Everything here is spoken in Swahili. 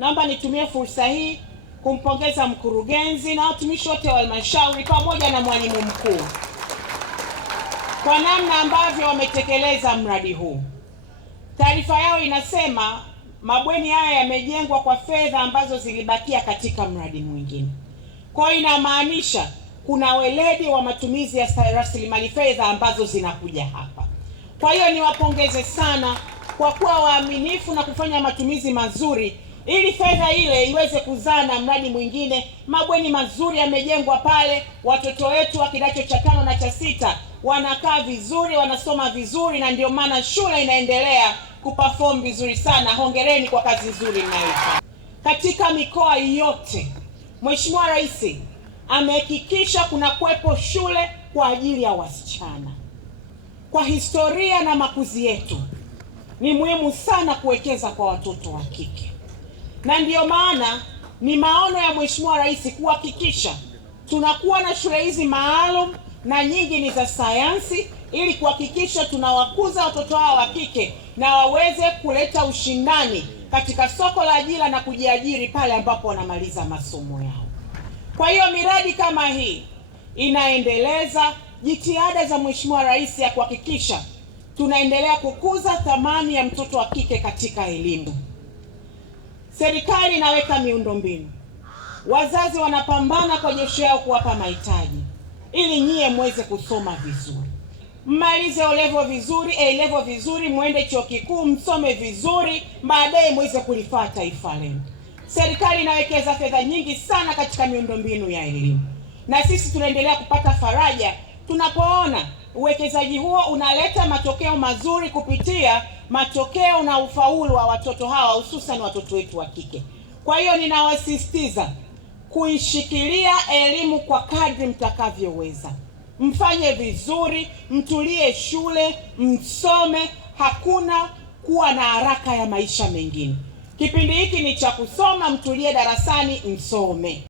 naomba nitumie fursa hii kumpongeza mkurugenzi na watumishi wote wa halmashauri pamoja na mwalimu mkuu kwa namna ambavyo wametekeleza mradi huu. Taarifa yao inasema mabweni haya yamejengwa kwa fedha ambazo zilibakia katika mradi mwingine. Kwa hiyo inamaanisha kuna weledi wa matumizi ya rasilimali fedha ambazo zinakuja hapa. Kwa hiyo niwapongeze sana kwa kuwa waaminifu na kufanya matumizi mazuri ili fedha ile iweze kuzaa na mradi mwingine. Mabweni mazuri yamejengwa pale, watoto wetu wa kidato cha 5 na cha 6 wanakaa vizuri, wanasoma vizuri, na ndio maana shule inaendelea kuperform vizuri sana. Hongereni kwa kazi nzuri mnayoifanya. Katika mikoa yote Mheshimiwa Rais amehakikisha kuna kuwepo shule kwa ajili ya wasichana. Kwa historia na makuzi yetu ni muhimu sana kuwekeza kwa watoto wa kike, na ndiyo maana ni maono ya Mheshimiwa Rais kuhakikisha tunakuwa na shule hizi maalum na nyingi ni za sayansi, ili kuhakikisha tunawakuza watoto hao wa kike na waweze kuleta ushindani katika soko la ajira na kujiajiri pale ambapo wanamaliza masomo yao. Kwa hiyo miradi kama hii inaendeleza jitihada za Mheshimiwa Rais ya kuhakikisha tunaendelea kukuza thamani ya mtoto wa kike katika elimu. Serikali inaweka miundombinu, wazazi wanapambana kwa jasho yao kuwapa mahitaji ili nyie muweze kusoma vizuri, mmalize O-level vizuri, A-level vizuri, muende chuo kikuu, msome vizuri, baadaye muweze kulifaa taifa lenu. Serikali inawekeza fedha nyingi sana katika miundombinu ya elimu, na sisi tunaendelea kupata faraja tunapoona uwekezaji huo unaleta matokeo mazuri kupitia matokeo na ufaulu wa watoto hawa, hususan watoto wetu wa kike. Kwa hiyo ninawasisitiza kuishikilia elimu kwa kadri mtakavyoweza. Mfanye vizuri, mtulie shule, msome, hakuna kuwa na haraka ya maisha mengine. Kipindi hiki ni cha kusoma, mtulie darasani, msome.